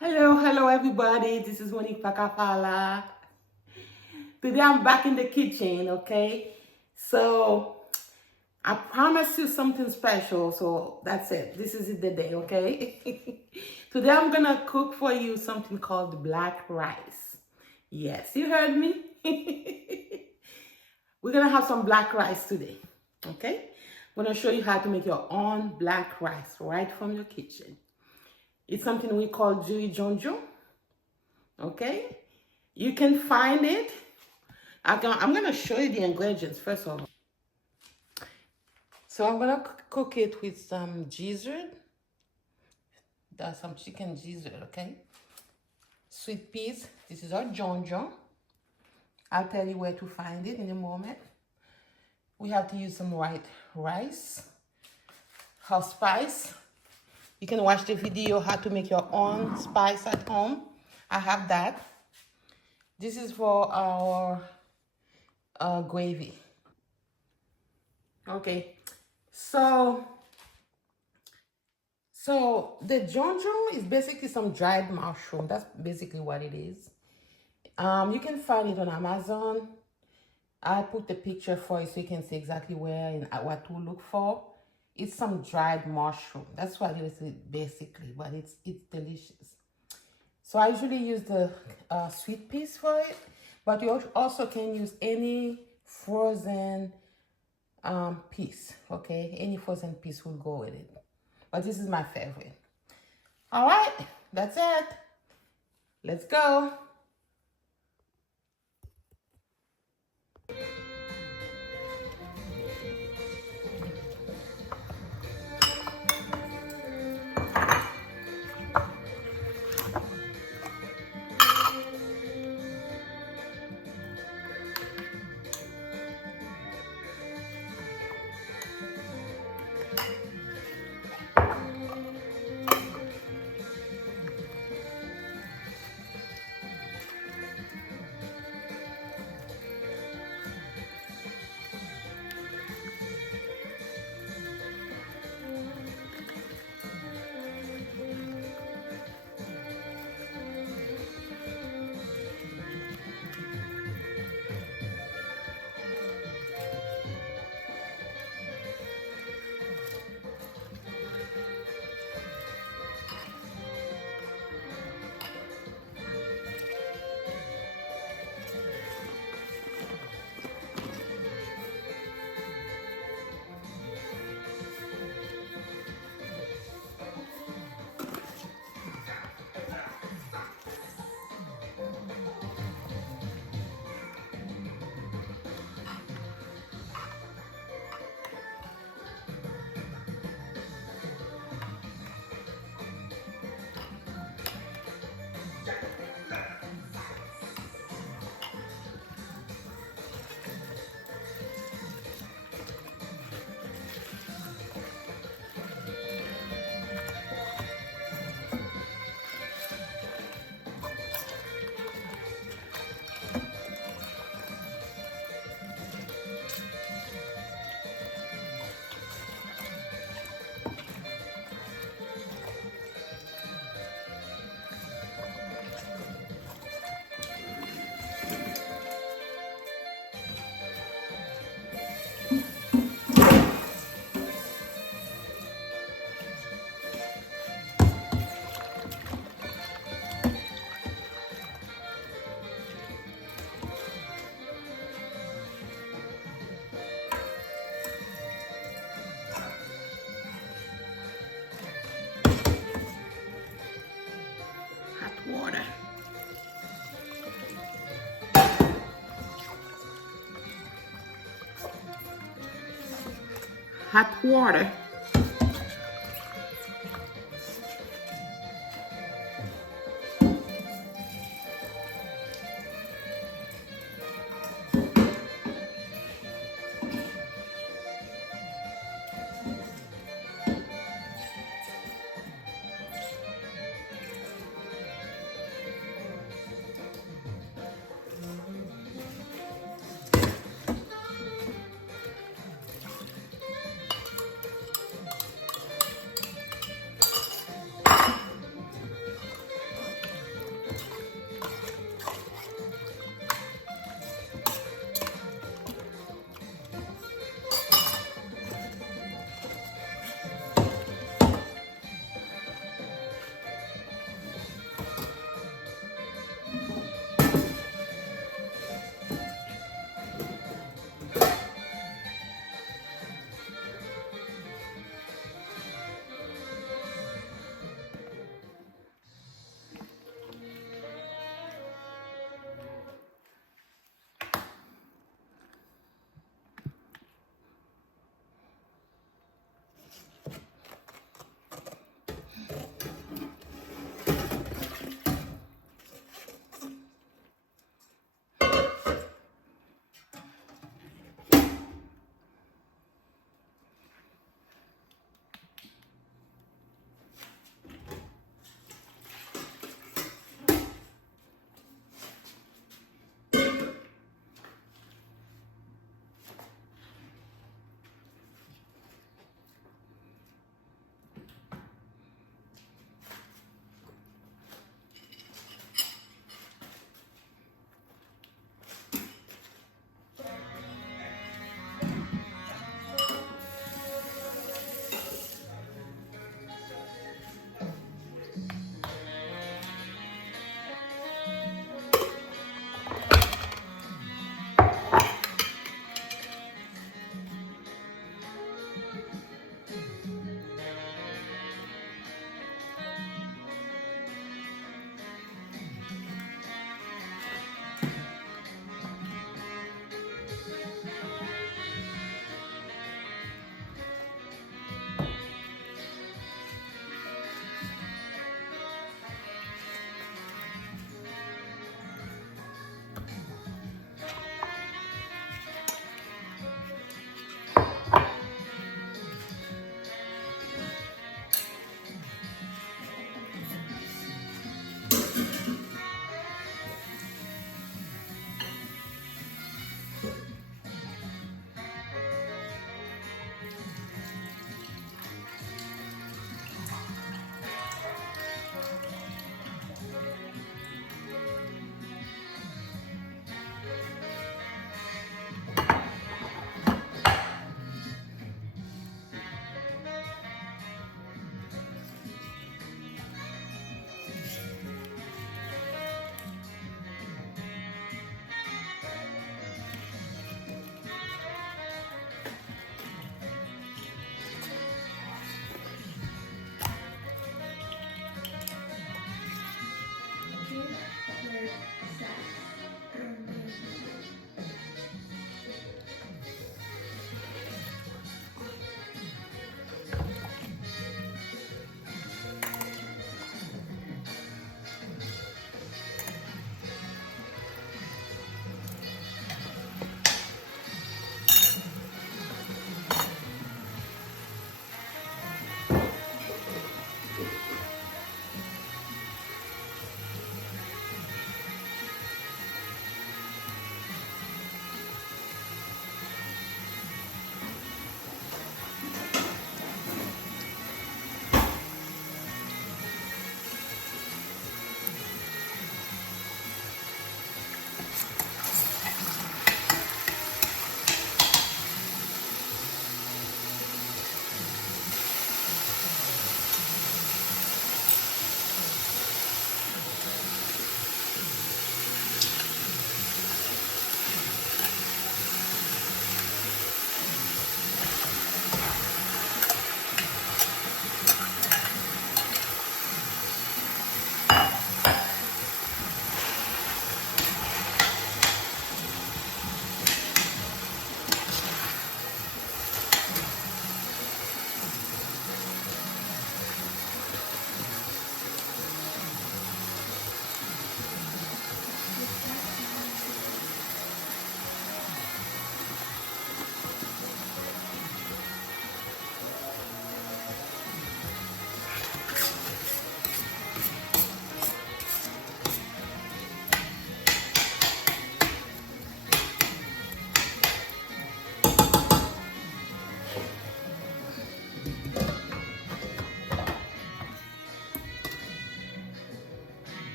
Hello everybody. This is Monique Pakapala. Today I'm back in the kitchen, okay? So I promised you something special, so that's it. This is the day, okay? Today I'm gonna cook for you something called black rice. Yes, you heard me. We're gonna have some black rice today, okay? I'm gonna show you how to make your own black rice right from your kitchen. It's something we call Jui Jonjo. Okay, you can find it. I'm gonna show you the ingredients first of all. So I'm gonna cook it with some gizzard. That's some chicken gizzard, okay? Sweet peas. This is our jonjo. I'll tell you where to find it in a moment. We have to use some white rice, house spice. You can watch the video how to make your own spice at home. I have that. This is for our gravy. Okay, so the jonjo is basically some dried mushroom. That's basically what it is. You can find it on Amazon. I'll put the picture for you so you can see exactly where and what to look for. It's some dried mushroom. That's what it is basically, but it's delicious. So I usually use the sweet peas for it, but you also can use any frozen piece, okay? Any frozen piece will go with it, but this is my favorite. All right, that's it. Let's go. Hot water. Hot water.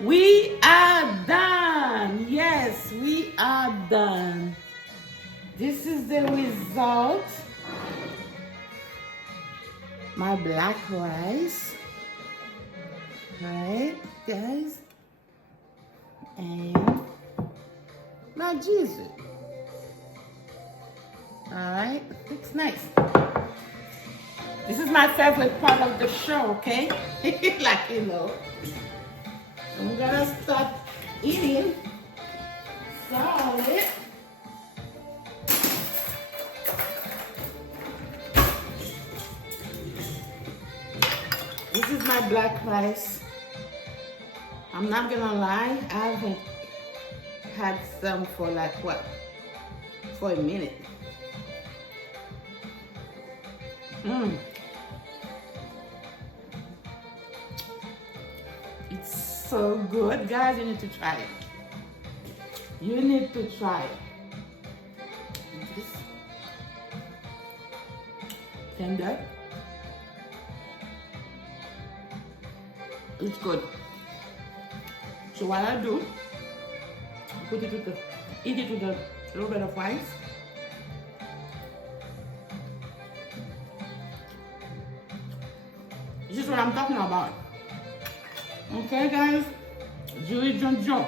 We are done. Yes, we are done. This is the result. My black rice. Right, guys? And my Jesus. Alright, looks nice. This is my favorite part of the show, okay? Like you know. I'm gonna start eating solid. This is my black rice. I'm not gonna lie, I haven't had some for like what? For a minute. It's so good, guys. You need to try it. You need to try it. This tender. It's good. So what I do, put it with the, eat it with a little bit of rice. This is what I'm talking about. Okay, guys? Julie John John.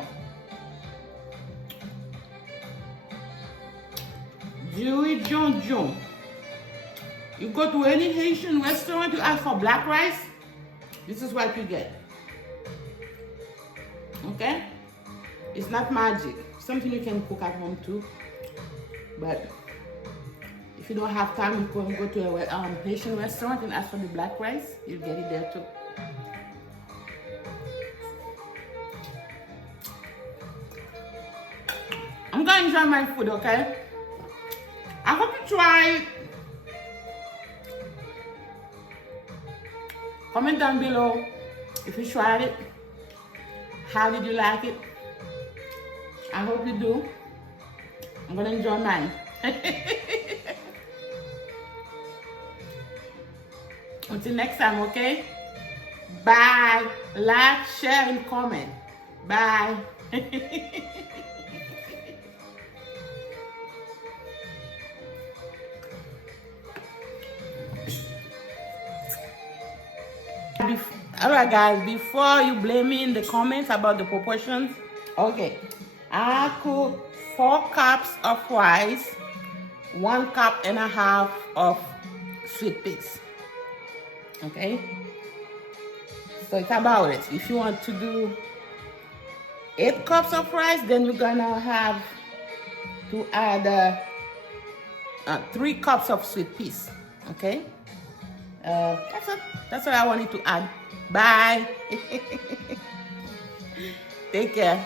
Julie John John. You go to any Haitian restaurant, you ask for black rice, this is what you get. Okay? It's not magic. Something you can cook at home too. But if you don't have time, you can go to a Haitian restaurant and ask for the black rice. You'll get it there too. I'm gonna enjoy my food, okay? I hope you try it. Comment down below if you tried it. How did you like it? I hope you do. I'm gonna enjoy mine. Until next time, okay? Bye. Like, share, and comment. Bye. Alright guys, before you blame me in the comments about the proportions, okay, I cook 4 cups of rice, 1.5 cups of sweet peas. Okay, so it's about it. If you want to do 8 cups of rice, then you're gonna have to add 3 cups of sweet peas. Okay, that's it. That's what I wanted to add. Bye. Take care.